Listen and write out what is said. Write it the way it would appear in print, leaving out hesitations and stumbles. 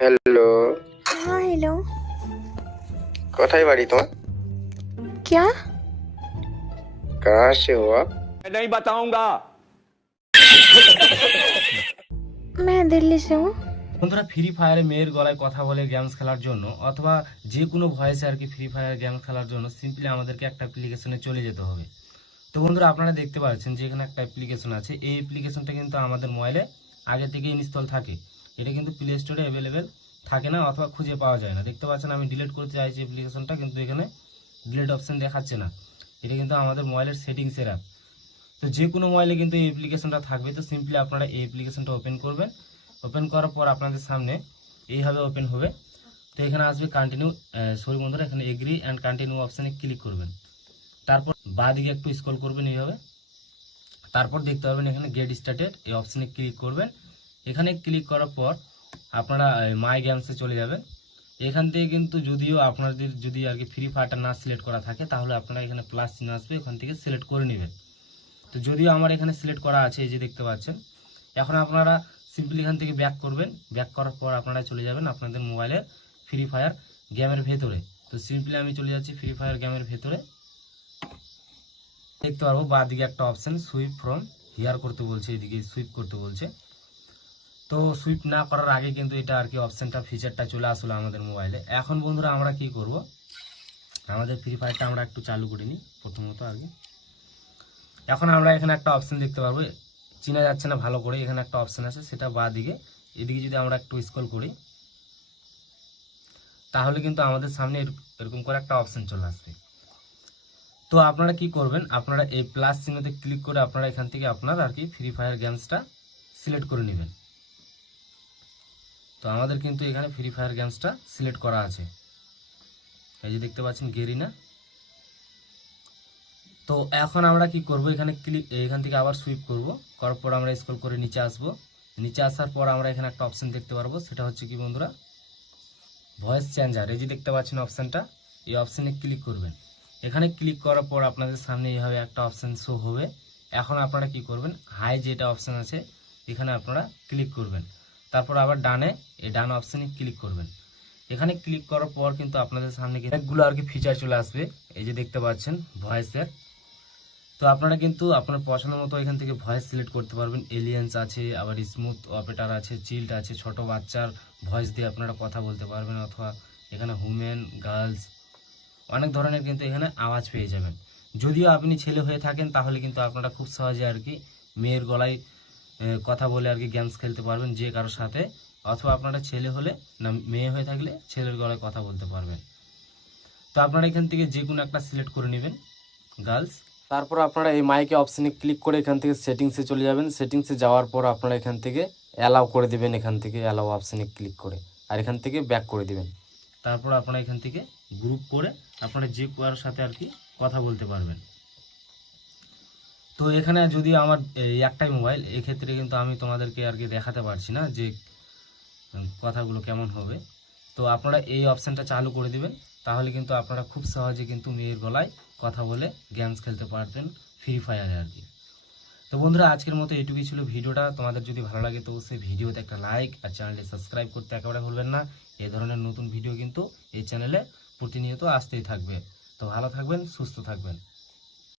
Hello. हाँ hello. कोথায় বাড়ি তোমার? क्या? कहाँ से हो आप? मैं नहीं बताऊंगा। मैं दिल्ली से हूँ। বন্ধুরা, ফ্রি ফায়ারে মেয়ের গলায় কথা বলে গেমস খেলার জন্য অথবা যে কোনো ভয়েসে আর কি ফ্রি ফায়ার গেমস খেলার জন্য সিম্পলি আমাদেরকে একটা অ্যাপ্লিকেশনে চলে যেতে হবে। তো বন্ধুরা, আপনারা দেখতে পাচ্ছেন যে এখানে একটা অ্যাপ্লিকেশন আছে। এই অ্যাপ্লিকেশনটা কিন্তু আমাদের মোবাইলে আগে থেকে ইনস্টল থাকে। এটা কিন্তু প্লে স্টোরে অ্যাভেলেবেল থাকে না অথবা খুঁজে পাওয়া যায় না। দেখতে পাচ্ছেন আমি ডিলিট করতে চাইছি অ্যাপ্লিকেশনটা, কিন্তু এখানে ডিলিট অপশন দেখাচ্ছে না। এটা কিন্তু আমাদের মোবাইলের সেটিংসের অ্যাপ। তো যে কোনো মোবাইলে কিন্তু এই অ্যাপ্লিকেশনটা থাকবে। তো সিম্পলি আপনারা এই অ্যাপ্লিকেশনটা ওপেন করবেন। ওপেন করার পর আপনাদের সামনে এইভাবে ওপেন হবে। তো এখানে আসবে কন্টিনিউ, সরি বন্ধুরা, এখানে এগ্রি অ্যান্ড কন্টিনিউ অপশানে ক্লিক করবেন। তারপর বাঁ দিকে একটু স্ক্রল করবেন এইভাবে। তারপর দেখতে পারবেন এখানে গেট স্টার্টেড, এই অপশানে ক্লিক করবেন। এখানে ক্লিক করার পর আপনারা মাই গেমসে চলে যাবেন। এখান থেকে কিন্তু যদিও আপনাদের যদি আর কি ফ্রি ফায়ারটা না সিলেক্ট করা থাকে তাহলে আপনারা এখানে প্লাস চিহ্ন আসবে, ওখান থেকে সিলেক্ট করে নেবেন। তো যদিও আমার এখানে সিলেক্ট করা আছে, এই যে দেখতে পাচ্ছেন। এখন আপনারা সিম্পলি এখান থেকে ব্যাক করবেন। ব্যাক করার পর আপনারা চলে যাবেন আপনাদের মোবাইলের ফ্রি ফায়ার গেমের ভেতরে। তো সিম্পলি আমি চলে যাচ্ছি ফ্রি ফায়ার গেমের ভেতরে। দেখতে পারবো বাঁ দিকে একটা অপশন সুইপ ফ্রম হিয়ার করতে বলছে, এদিকে সুইপ করতে বলছে। তো সুইপ না করার আগে কিন্তু এটা আর কি অপশনটা ফিচারটা চলে আসলো আমাদের মোবাইলে। এখন বন্ধুরা আমরা কি করব, আমাদের ফ্রি ফায়ারটা আমরা একটু চালু করে নিই প্রথমত আর কি। এখন আমরা এখানে একটা অপশন দেখতে পারবো, চেনা যাচ্ছে না ভালো করে। এখানে একটা অপশন আছে, সেটা বাঁ দিকে। এদিকে যদি আমরা একটু স্ক্রল করি তাহলে কিন্তু আমাদের সামনে এরকম করে একটা অপশন চলে আসবে। তো আপনারা কি করবেন, আপনারা এই প্লাস চিহ্নতে ক্লিক করে আপনারা এখান থেকে আপনার আর কি ফ্রি ফায়ার গেমসটা সিলেক্ট করে নেবেন। তো আমাদের কিন্তু এখানে ফ্রি ফায়ার গেমসটা সিলেক্ট করা আছে, এই যে দেখতে পাচ্ছেন গেরিনা। তো এখন আমরা কি করব, এখানে ক্লিক, এখান থেকে আবার সুইপ করব। করার পর আমরা স্ক্রল করে নিচে আসব। নিচে আসার পর আমরা এখানে একটা অপশন দেখতে পারবো, সেটা হচ্ছে কি বন্ধুরা, ভয়েস চেঞ্জার। এই যে দেখতে পাচ্ছেন অপশনটা, এই অপশনে ক্লিক করবেন। এখানে ক্লিক করার পর আপনাদের সামনে এইভাবে একটা অপশন শো হবে। এখন আপনারা কি করবেন, হাই যেটা অপশন আছে এখানে আপনারা ক্লিক করবেন। তারপর আবার ডানে, এই ডান অপশনে ক্লিক করবেন। এখানে ক্লিক করার পর কিন্তু আপনাদের সামনে অনেকগুলো আর কি ফিচার চলে আসবে, এই যে দেখতে পাচ্ছেন ভয়েসের। তো আপনারা কিন্তু আপনার পছন্দ মতো এখান থেকে ভয়েস সিলেক্ট করতে পারবেন। এলিয়েন্স আছে, আবার স্মুথ অপারেটর আছে, চিল্ড আছে, ছোট বাচ্চার ভয়েস দিয়ে আপনারা কথা বলতে পারবেন, অথবা এখানে হুমেন, গার্লস, অনেক ধরনের কিন্তু এখানে আওয়াজ পেয়ে যাবেন। যদিও আপনি ছেলে হয়ে থাকেন তাহলে কিন্তু আপনারা খুব সহজে আর কি মেয়ের গলায় কথা বলে আর কি গেমস খেলতে পারবেন যে কারোর সাথে, অথবা আপনারা ছেলে হলে না মেয়ে হয়ে থাকলে ছেলের গলায় কথা বলতে পারবেন। তো আপনারা এখান থেকে যে কোনো একটা সিলেক্ট করে নেবেন, গার্লস। তারপর আপনারা এই মাইকে অপশানে ক্লিক করে এখান থেকে সেটিংসে চলে যাবেন। সেটিংসে যাওয়ার পর আপনারা এখান থেকে অ্যালাউ করে দিবেন, এখান থেকে অ্যালাউ অপশানে ক্লিক করে, আর এখান থেকে ব্যাক করে দিবেন। তারপর আপনারা এখান থেকে গ্রুপ করে আপনারা যে কারোর সাথে আর কি কথা বলতে পারবেন। তো এখানে যদি আমার একটাই মোবাইল, এক্ষেত্রে কিন্তু আমি তোমাদেরকে আর কি দেখাতে পারছি না যে কথাগুলো কেমন হবে। তো আপনারা এই অপশানটা চালু করে দিবেন, তাহলে কিন্তু আপনারা খুব সহজে কিন্তু মেয়ের গলায় কথা বলে গেমস খেলতে পারবেন ফ্রি ফায়ারে আর কি। তো বন্ধুরা, আজকের মতো এটুকুই ছিল ভিডিওটা। তোমাদের যদি ভালো লাগে তো অবশ্যই ভিডিওতে একটা লাইক আর চ্যানেলটি সাবস্ক্রাইব করতে একেবারে ভুলবেন না। এই ধরনের নতুন ভিডিও কিন্তু এই চ্যানেলে প্রতিনিয়ত আসতেই থাকবে। তো ভালো থাকবেন, সুস্থ থাকবেন।